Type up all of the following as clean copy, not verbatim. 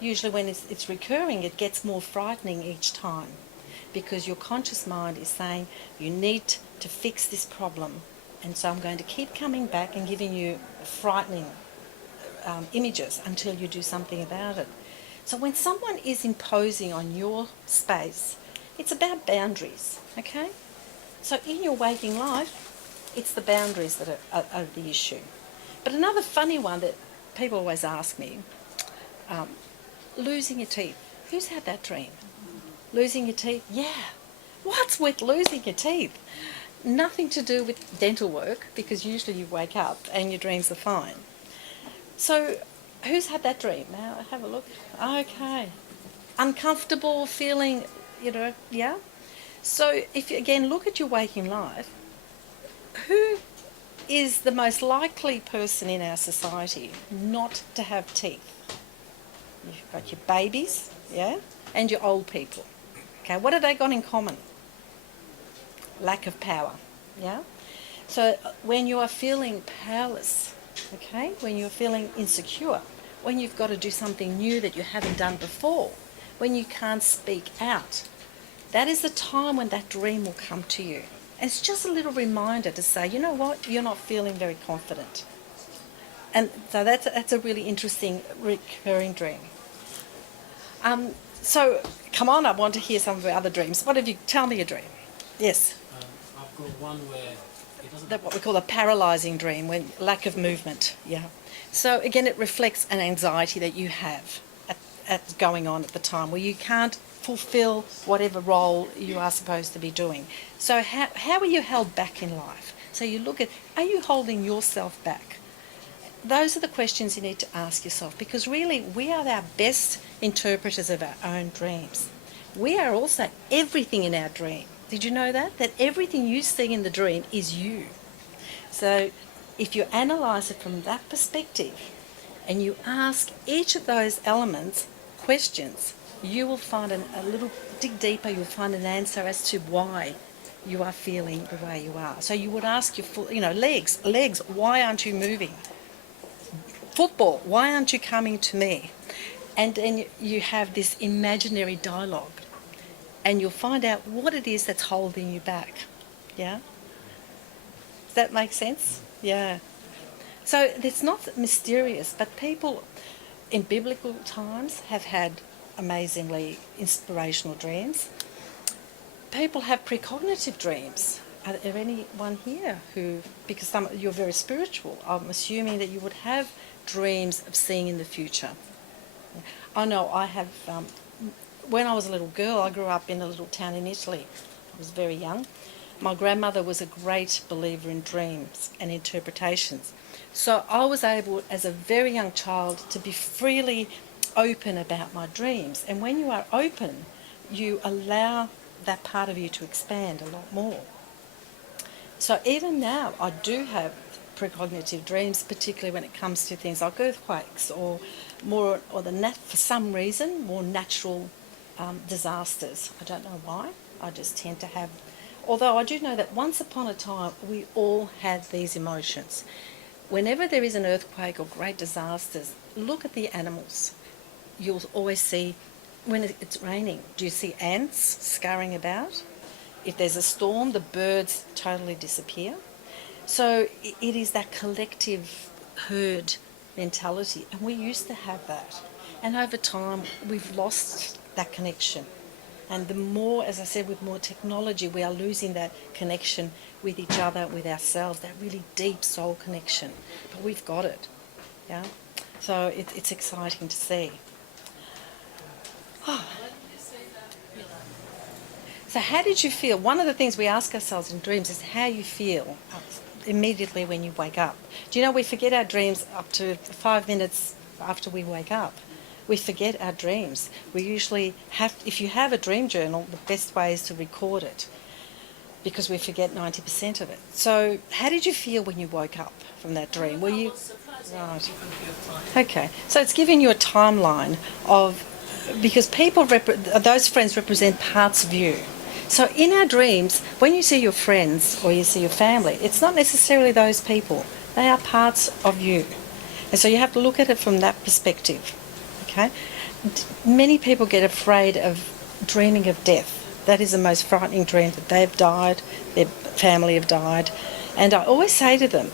usually when it's recurring, it gets more frightening each time, because your conscious mind is saying you need to fix this problem, and so I'm going to keep coming back and giving you frightening images until you do something about it. So when someone is imposing on your space, it's about boundaries, okay? So in your waking life, it's the boundaries that are the issue. But another funny one that people always ask me, losing your teeth. Who's had that dream? Losing your teeth? Yeah. What's with losing your teeth? Nothing to do with dental work, because usually you wake up and your dreams are fine. So who's had that dream? Now have a look. Okay. Uncomfortable, feeling, yeah? So if you again look at your waking life, who is the most likely person in our society not to have teeth? You've got your babies, yeah, and your old people. Okay, what have they got in common? Lack of power, yeah? So when you are feeling powerless, okay, when you're feeling insecure, when you've got to do something new that you haven't done before, when you can't speak out, that is the time when that dream will come to you. And it's just a little reminder to say, you know what, you're not feeling very confident. And so that's a really interesting recurring dream. So come on, I want to hear some of your other dreams. What have you? Tell me your dream. Yes. I've got one where it doesn't. That what we call a paralysing dream, when lack of movement. Yeah. So again, it reflects an anxiety that you have at going on at the time, where you can't fulfil whatever role you are supposed to be doing. So how are you held back in life? So you look at, are you holding yourself back? Those are the questions you need to ask yourself, because really we are our best interpreters of our own dreams. We are also everything in our dream. Did you know that? That everything you see in the dream is you. So if you analyse it from that perspective and you ask each of those elements questions, you will find a little, dig deeper, you'll find an answer as to why you are feeling the way you are. So you would ask your legs, why aren't you moving? Football, why aren't you coming to me? And then you have this imaginary dialogue, and you'll find out what it is that's holding you back. Yeah? Does that make sense? Yeah. So it's not mysterious, but people in biblical times have had amazingly inspirational dreams. People have precognitive dreams. Are there anyone here who, because you're very spiritual, I'm assuming that you would have dreams of seeing in the future. I know I have, when I was a little girl, I grew up in a little town in Italy. I was very young. My grandmother was a great believer in dreams and interpretations. So I was able, as a very young child, to be freely open about my dreams. And when you are open, you allow that part of you to expand a lot more. So even now, I do have precognitive dreams, particularly when it comes to things like earthquakes or for some reason, more natural disasters. I don't know why. I just tend to have. Although I do know that once upon a time, we all had these emotions. Whenever there is an earthquake or great disasters, look at the animals. You'll always see, when it's raining, do you see ants scurrying about? If there's a storm, the birds totally disappear. So it is that collective herd mentality, and we used to have that. And over time, we've lost that connection. And the more, as I said, with more technology, we are losing that connection with each other, with ourselves, that really deep soul connection. But we've got it, yeah? So it's exciting to see. Oh. So how did you feel? One of the things we ask ourselves in dreams is how you feel immediately when you wake up. Do you know we forget our dreams up to 5 minutes after we wake up? We forget our dreams. We usually have, if you have a dream journal, the best way is to record it, because we forget 90% of it. So how did you feel when you woke up from that dream? Were you... Right. Okay. So it's giving you a timeline of, because those friends represent parts of you. So in our dreams, when you see your friends or you see your family, it's not necessarily those people. They are parts of you. And so you have to look at it from that perspective. Okay? many people get afraid of dreaming of death. That is the most frightening dream, that they've died, their family have died. And I always say to them,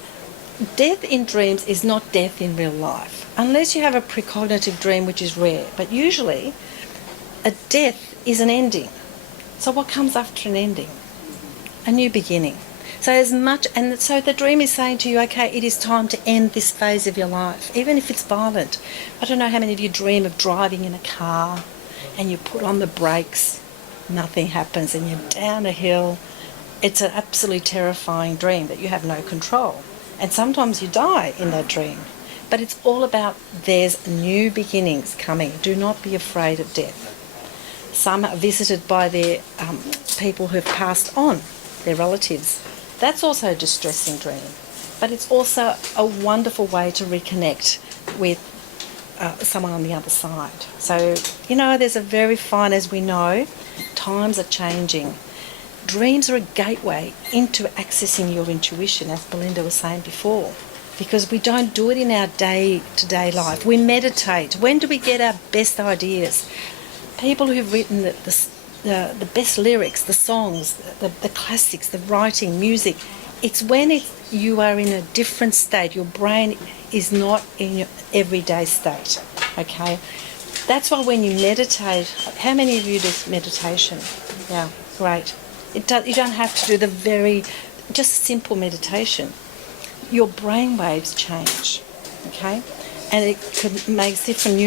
death in dreams is not death in real life, unless you have a precognitive dream, which is rare. But usually, a death is an ending. So what comes after an ending? A new beginning. So so the dream is saying to you, okay, it is time to end this phase of your life, even if it's violent. I don't know how many of you dream of driving in a car and you put on the brakes, nothing happens, and you're down a hill. It's an absolutely terrifying dream that you have no control. And sometimes you die in that dream. But it's all about there's new beginnings coming. Do not be afraid of death. Some are visited by their people who have passed on, their relatives. That's also a distressing dream. But it's also a wonderful way to reconnect with someone on the other side. So, there's a very fine, as we know, times are changing. Dreams are a gateway into accessing your intuition, as Belinda was saying before, because we don't do it in our day-to-day life. We meditate. When do we get our best ideas? People who've written the best lyrics, the songs, the classics, the writing, music, it's when you are in a different state. Your brain is not in your everyday state, okay? That's why when you meditate, how many of you do meditation? Yeah, great. You don't have to do just simple meditation. Your brain waves change, okay? And it could make different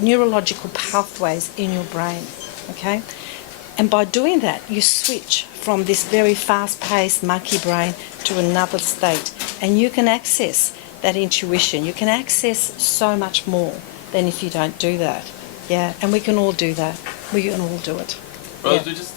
neurological pathways in your brain, okay? And by doing that, you switch from this very fast-paced monkey brain to another state, and you can access that intuition. You can access so much more than if you don't do that. Yeah, and we can all do that. We can all do it. Rose, Yeah. we just